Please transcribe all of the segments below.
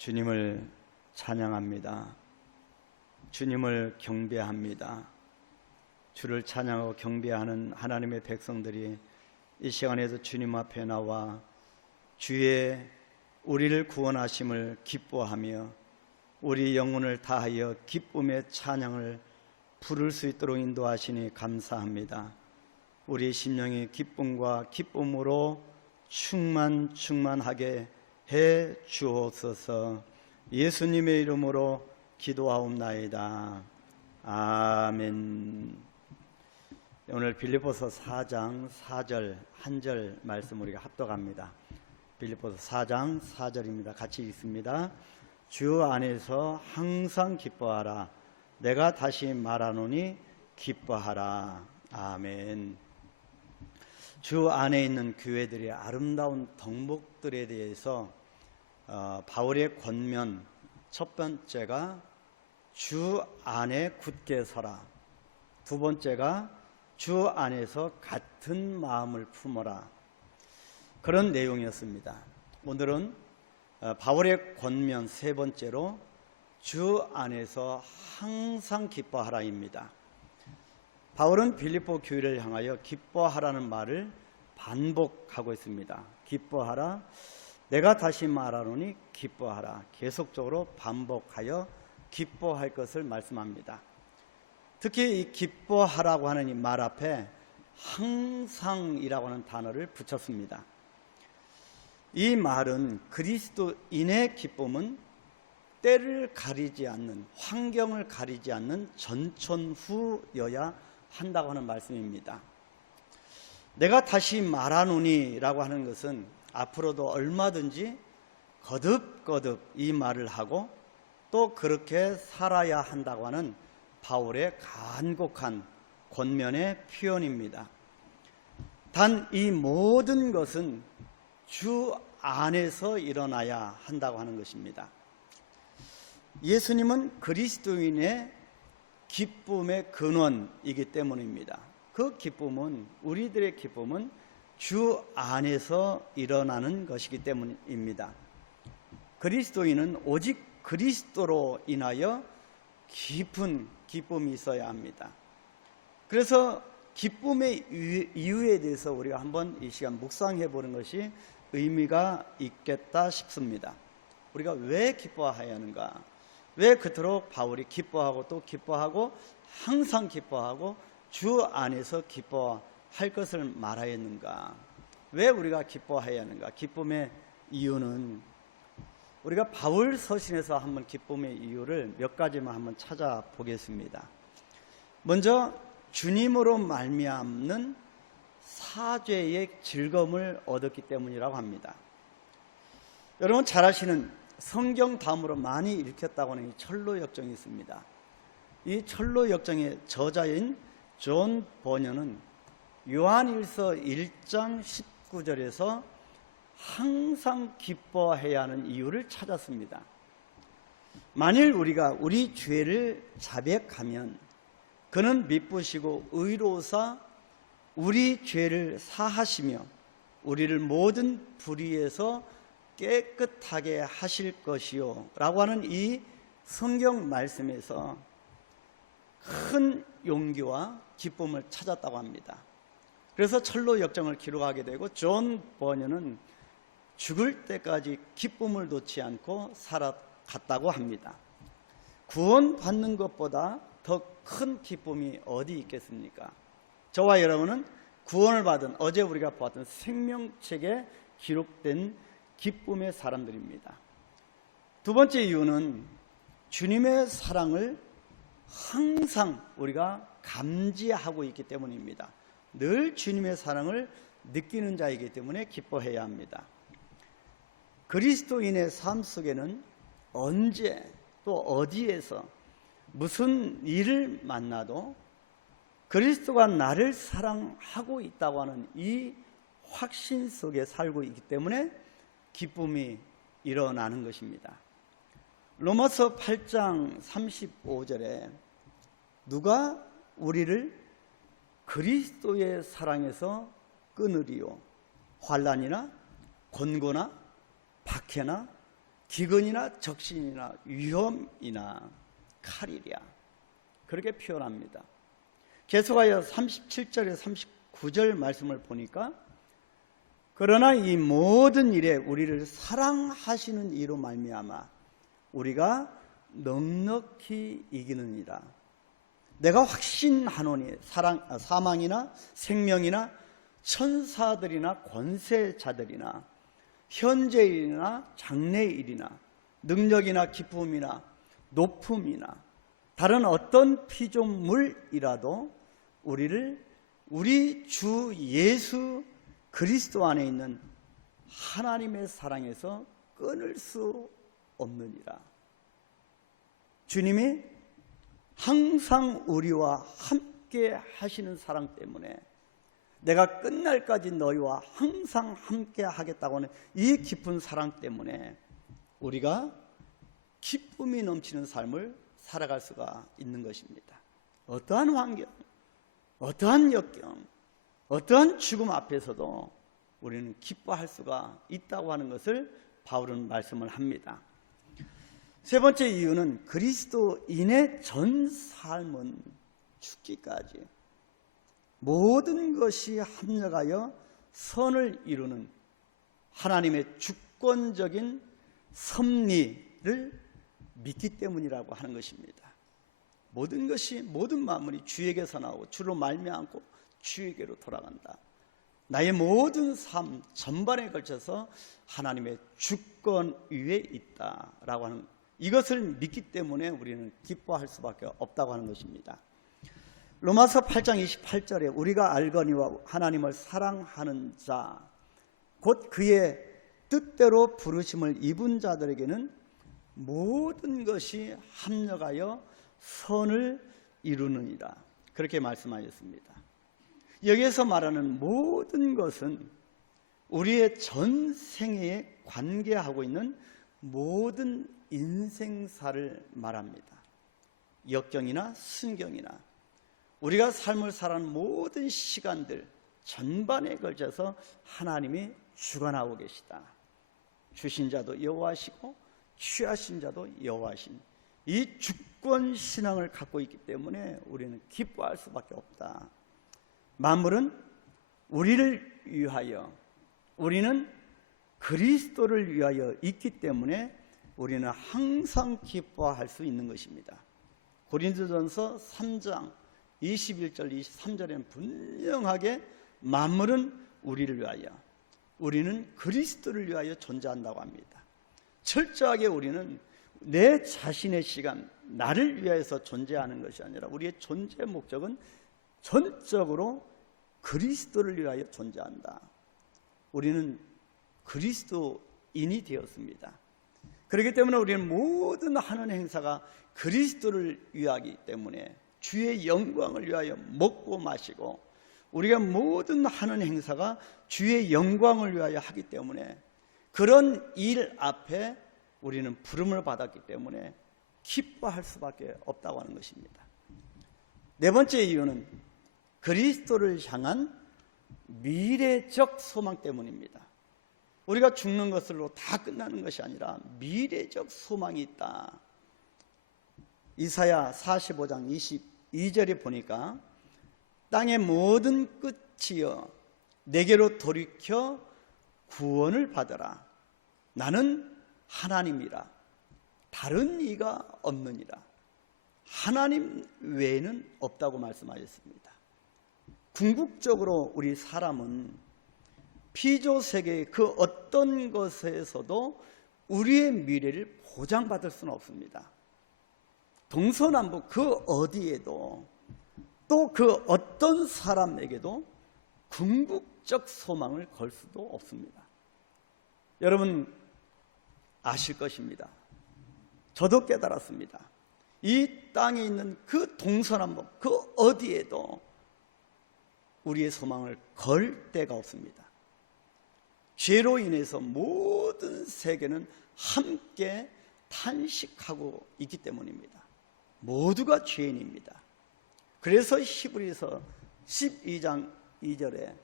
주님을 찬양합니다. 주님을 경배합니다. 주를 찬양하고 경배하는 하나님의 백성들이 이 시간에도 주님 앞에 나와 주의 우리를 구원하심을 기뻐하며 우리 영혼을 다하여 기쁨의 찬양을 부를 수 있도록 인도하시니 감사합니다. 우리 심령이 기쁨과 기쁨으로 충만하게 해 주옵소서. 예수님의 이름으로 기도하옵나이다. 아멘. 오늘 빌립보서 4장 4절 한 절 말씀 우리가 합독합니다. 빌립보서 4장 4절입니다. 같이 읽습니다. 주 안에서 항상 기뻐하라. 내가 다시 말하노니 기뻐하라. 아멘. 주 안에 있는 교회들의 아름다운 덕목들에 대해서 바울의 권면 첫 번째가 주 안에 굳게 서라. 두 번째가 주 안에서 같은 마음을 품어라. 그런 내용이었습니다. 오늘은 바울의 권면 세 번째로 주 안에서 항상 기뻐하라입니다. 바울은 빌립보 교회를 향하여 기뻐하라는 말을 반복하고 있습니다. 기뻐하라. 내가 다시 말하노니 기뻐하라. 계속적으로 반복하여 기뻐할 것을 말씀합니다. 특히 이 기뻐하라고 하는 이 말 앞에 항상이라고 하는 단어를 붙였습니다. 이 말은 그리스도인의 기쁨은 때를 가리지 않는, 환경을 가리지 않는 전천후여야 한다고 하는 말씀입니다. 내가 다시 말하노니 라고 하는 것은 앞으로도 얼마든지 거듭거듭 이 말을 하고 또 그렇게 살아야 한다고 하는 바울의 간곡한 권면의 표현입니다. 단 이 모든 것은 주 안에서 일어나야 한다고 하는 것입니다. 예수님은 그리스도인의 기쁨의 근원이기 때문입니다. 그 기쁨은, 우리들의 기쁨은 주 안에서 일어나는 것이기 때문입니다. 그리스도인은 오직 그리스도로 인하여 깊은 기쁨이 있어야 합니다. 그래서 기쁨의 이유에 대해서 우리가 한번 이 시간 묵상해 보는 것이 의미가 있겠다 싶습니다. 우리가 왜 기뻐해야 하는가? 왜 그토록 바울이 기뻐하고 또 기뻐하고 항상 기뻐하고 주 안에서 기뻐할 것을 말하였는가? 왜 우리가 기뻐해야 하는가? 기쁨의 이유는 우리가 바울 서신에서 한번 기쁨의 이유를 몇 가지만 한번 찾아보겠습니다. 먼저 주님으로 말미암는 사죄의 즐거움을 얻었기 때문이라고 합니다. 여러분 잘 아시는 성경 다음으로 많이 읽혔다고 하는 이 철로역정이 있습니다. 이 철로역정의 저자인 존 버녀는 요한일서 1장 19절에서 항상 기뻐해야 하는 이유를 찾았습니다. 만일 우리가 우리 죄를 자백하면 그는 미쁘시고 의로우사 우리 죄를 사하시며 우리를 모든 불의에서 깨끗하게 하실 것이요 라고 하는 이 성경 말씀에서 큰 용기와 기쁨을 찾았다고 합니다. 그래서 철로 역정을 기록하게 되고 존 버녀는 죽을 때까지 기쁨을 놓지 않고 살아갔다고 합니다. 구원받는 것보다 더 큰 기쁨이 어디 있겠습니까? 저와 여러분은 구원을 받은, 어제 우리가 보았던 생명책에 기록된 기쁨의 사람들입니다. 두 번째 이유는 주님의 사랑을 항상 우리가 감지하고 있기 때문입니다. 늘 주님의 사랑을 느끼는 자이기 때문에 기뻐해야 합니다. 그리스도인의 삶 속에는 언제 또 어디에서 무슨 일을 만나도 그리스도가 나를 사랑하고 있다고 하는 이 확신 속에 살고 있기 때문에 기쁨이 일어나는 것입니다. 로마서 8장 35절에 누가 우리를 그리스도의 사랑에서 끊으리요? 환난이나 곤고나 박해나 기근이나 적신이나 위험이나 칼이랴. 그렇게 표현합니다. 계속하여 37절에 39절 말씀을 보니까 그러나 이 모든 일에 우리를 사랑하시는 이로 말미암아 우리가 넉넉히 이기느니라. 내가 확신하노니 사망이나 생명이나 천사들이나 권세자들이나 현재일이나 장래일이나 능력이나 기쁨이나 높음이나 다른 어떤 피조물이라도 우리를 우리 주 예수 그리스도 안에 있는 하나님의 사랑에서 끊을 수 없느니라. 주님이 항상 우리와 함께 하시는 사랑 때문에 내가 끝날까지 너희와 항상 함께 하겠다고 하는 이 깊은 사랑 때문에 우리가 기쁨이 넘치는 삶을 살아갈 수가 있는 것입니다. 어떠한 환경, 어떠한 역경, 어떠한 죽음 앞에서도 우리는 기뻐할 수가 있다고 하는 것을 바울은 말씀을 합니다. 세 번째 이유는 그리스도인의 전 삶은 죽기까지 모든 것이 합력하여 선을 이루는 하나님의 주권적인 섭리를 믿기 때문이라고 하는 것입니다. 모든 것이, 모든 만물이 주에게서 나오고 주로 말미암고 주에게로 돌아간다. 나의 모든 삶 전반에 걸쳐서 하나님의 주권 위에 있다라고 하는, 이것을 믿기 때문에 우리는 기뻐할 수밖에 없다고 하는 것입니다. 로마서 8장 28절에 우리가 알거니와 하나님을 사랑하는 자 곧 그의 뜻대로 부르심을 입은 자들에게는 모든 것이 합력하여 선을 이루느니라. 그렇게 말씀하셨습니다. 여기에서 말하는 모든 것은 우리의 전생에 관계하고 있는 모든 인생사를 말합니다. 역경이나 순경이나 우리가 삶을 살아가는 모든 시간들 전반에 걸쳐서 하나님이 주관하고 계시다. 주신 자도 여호와시고 취하신 자도 여호와신, 이 주권 신앙을 갖고 있기 때문에 우리는 기뻐할 수밖에 없다. 만물은 우리를 위하여, 우리는 그리스도를 위하여 있기 때문에 우리는 항상 기뻐할 수 있는 것입니다. 고린도전서 3장 21절 23절에는 분명하게 만물은 우리를 위하여, 우리는 그리스도를 위하여 존재한다고 합니다. 철저하게 우리는 내 자신의 시간, 나를 위해서 존재하는 것이 아니라 우리의 존재 목적은 전적으로 그리스도를 위하여 존재한다. 우리는 그리스도인이 되었습니다. 그렇기 때문에 우리는 모든 하는 행사가 그리스도를 위하기 때문에 주의 영광을 위하여 먹고 마시고, 우리가 모든 하는 행사가 주의 영광을 위하여 하기 때문에 그런 일 앞에 우리는 부름을 받았기 때문에 기뻐할 수밖에 없다고 하는 것입니다. 네 번째 이유는 그리스도를 향한 미래적 소망 때문입니다. 우리가 죽는 것으로 다 끝나는 것이 아니라 미래적 소망이 있다. 이사야 45장 22절에 보니까 땅의 모든 끝이여 내게로 돌이켜 구원을 받으라. 나는 하나님이라 다른 이가 없느니라. 하나님 외에는 없다고 말씀하셨습니다. 궁극적으로 우리 사람은 피조세계의 그 어떤 것에서도 우리의 미래를 보장받을 수는 없습니다. 동서남북 그 어디에도 또 그 어떤 사람에게도 궁극적 소망을 걸 수도 없습니다. 여러분 아실 것입니다. 저도 깨달았습니다. 이 땅에 있는 그 동서남북 그 어디에도 우리의 소망을 걸 데가 없습니다. 죄로 인해서 모든 세계는 함께 탄식하고 있기 때문입니다. 모두가 죄인입니다. 그래서 히브리서 12장 2절에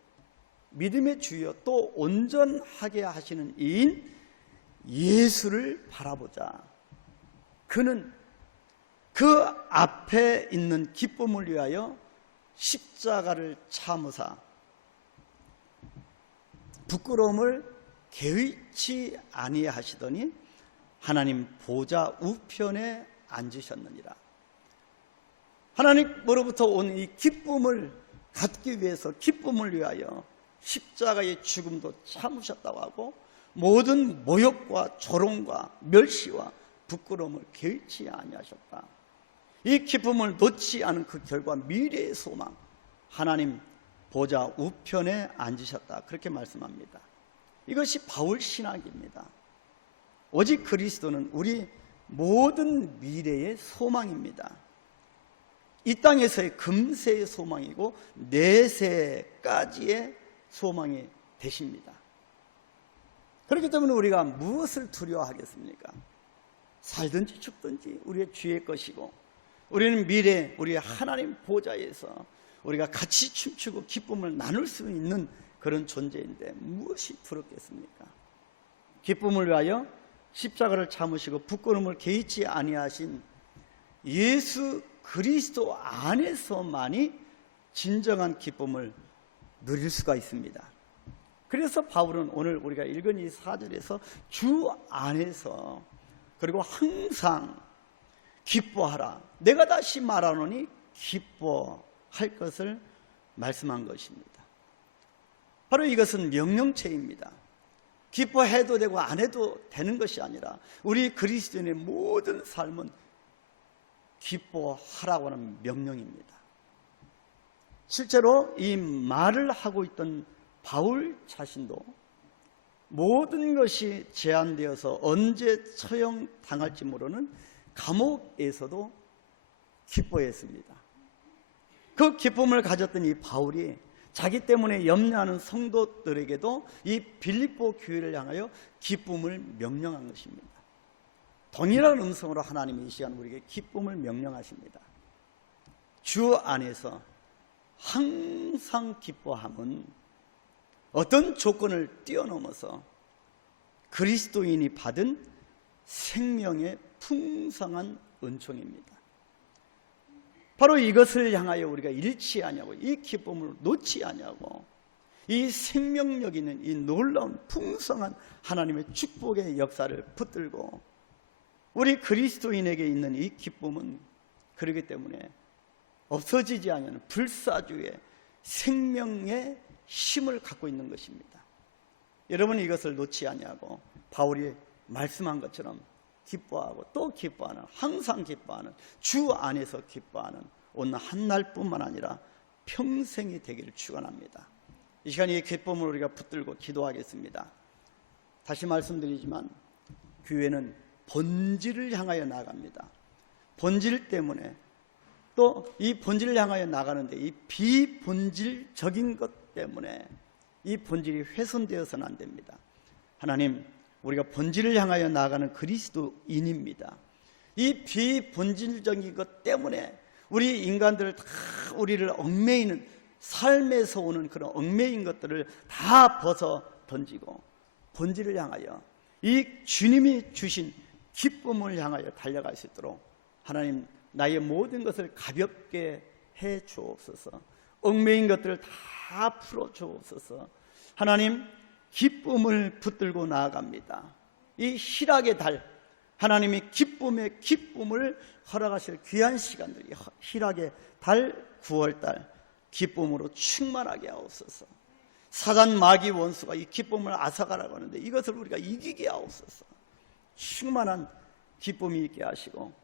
믿음의 주여 또 온전하게 하시는 이인 예수를 바라보자. 그는 그 앞에 있는 기쁨을 위하여 십자가를 참으사 부끄러움을 개의치 아니하시더니 하나님 보좌 우편에 앉으셨느니라. 하나님으로부터 온 이 기쁨을 갖기 위해서, 기쁨을 위하여 십자가의 죽음도 참으셨다고 하고, 모든 모욕과 조롱과 멸시와 부끄러움을 개의치 아니하셨다. 이 기쁨을 놓지 않은 그 결과 미래의 소망, 하나님 보좌 우편에 앉으셨다, 그렇게 말씀합니다. 이것이 바울 신학입니다. 오직 그리스도는 우리 모든 미래의 소망입니다. 이 땅에서의 금세의 소망이고 내세까지의 소망이 되십니다. 그렇기 때문에 우리가 무엇을 두려워하겠습니까? 살든지 죽든지 우리의 주의 것이고, 우리는 미래 우리 하나님 보좌에서 우리가 같이 춤추고 기쁨을 나눌 수 있는 그런 존재인데 무엇이 두렵겠습니까? 기쁨을 위하여 십자가를 참으시고 부끄러움을 개의치 아니하신 예수 그리스도 안에서만이 진정한 기쁨을 누릴 수가 있습니다. 그래서 바울은 오늘 우리가 읽은 이 4절에서 주 안에서, 그리고 항상 기뻐하라, 내가 다시 말하노니 기뻐할 것을 말씀한 것입니다. 바로 이것은 명령체입니다. 기뻐해도 되고 안 해도 되는 것이 아니라 우리 그리스도인의 모든 삶은 기뻐하라고 하는 명령입니다. 실제로 이 말을 하고 있던 바울 자신도 모든 것이 제한되어서 언제 처형당할지 모르는 감옥에서도 기뻐했습니다. 그 기쁨을 가졌던 이 바울이 자기 때문에 염려하는 성도들에게도 이 빌립보 교회를 향하여 기쁨을 명령한 것입니다. 동일한 음성으로 하나님이 이 시간 우리에게 기쁨을 명령하십니다. 주 안에서 항상 기뻐함은 어떤 조건을 뛰어넘어서 그리스도인이 받은 생명의 풍성한 은총입니다. 바로 이것을 향하여 우리가 잃지 아니하고 이 기쁨을 놓지 아니하고 이 생명력 있는 이 놀라운 풍성한 하나님의 축복의 역사를 붙들고, 우리 그리스도인에게 있는 이 기쁨은 그렇기 때문에 없어지지 않는 불사조의 생명의 힘을 갖고 있는 것입니다. 여러분, 이것을 놓지 아니하고 바울이 말씀한 것처럼 기뻐하고 또 기뻐하는, 항상 기뻐하는, 주 안에서 기뻐하는 오늘 한 날뿐만 아니라 평생이 되기를 축원합니다. 이 시간 이 기쁨을 우리가 붙들고 기도하겠습니다. 다시 말씀드리지만 교회는 본질을 향하여 나갑니다. 본질 때문에, 또 이 본질을 향하여 나가는데 이 비본질적인 것 때문에 이 본질이 훼손되어서는 안 됩니다. 하나님, 우리가 본질을 향하여 나아가는 그리스도인입니다. 이 비본질적인 것 때문에 우리 인간들을 다, 우리를 얽매이는, 삶에서 오는 그런 얽매인 것들을 다 벗어 던지고 본질을 향하여 이 주님이 주신 기쁨을 향하여 달려갈 수 있도록 하나님, 나의 모든 것을 가볍게 해 주옵소서. 얽매인 것들을 다 풀어 주옵소서. 하나님, 기쁨을 붙들고 나아갑니다. 이 희락의 달, 하나님이 기쁨의 기쁨을 허락하실 귀한 시간들이 희락의 달 9월달 기쁨으로 충만하게 하옵소서. 사단 마귀 원수가 이 기쁨을 앗아가라고 하는데 이것을 우리가 이기게 하옵소서. 충만한 기쁨이 있게 하시고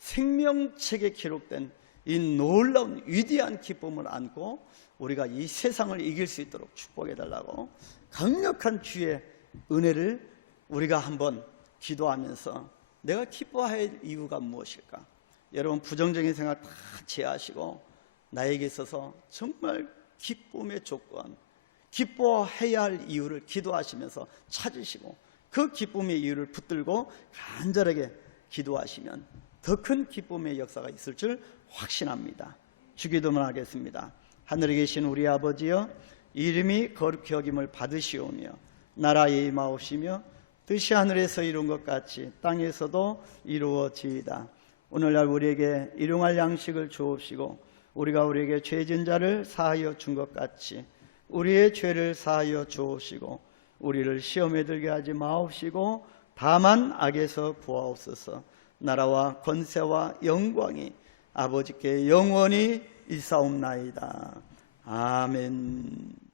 생명책에 기록된 이 놀라운 위대한 기쁨을 안고 우리가 이 세상을 이길 수 있도록 축복해 달라고 강력한 주의 은혜를 우리가 한번 기도하면서, 내가 기뻐할 이유가 무엇일까? 여러분, 부정적인 생각 다 제하시고 나에게 있어서 정말 기쁨의 조건, 기뻐해야 할 이유를 기도하시면서 찾으시고 그 기쁨의 이유를 붙들고 간절하게 기도하시면 더 큰 기쁨의 역사가 있을 줄 확신합니다. 주기도만 하겠습니다. 하늘에 계신 우리 아버지여, 이름이 거룩히 여김을 받으시오며 나라에 임하옵시며 뜻이 하늘에서 이룬 것 같이 땅에서도 이루어지이다. 오늘날 우리에게 일용할 양식을 주옵시고 우리가 우리에게 죄진 자를 사하여 준 것 같이 우리의 죄를 사하여 주옵시고 우리를 시험에 들게 하지 마옵시고 다만 악에서 구하옵소서. 나라와 권세와 영광이 아버지께 영원히 있사옵나이다. 아멘.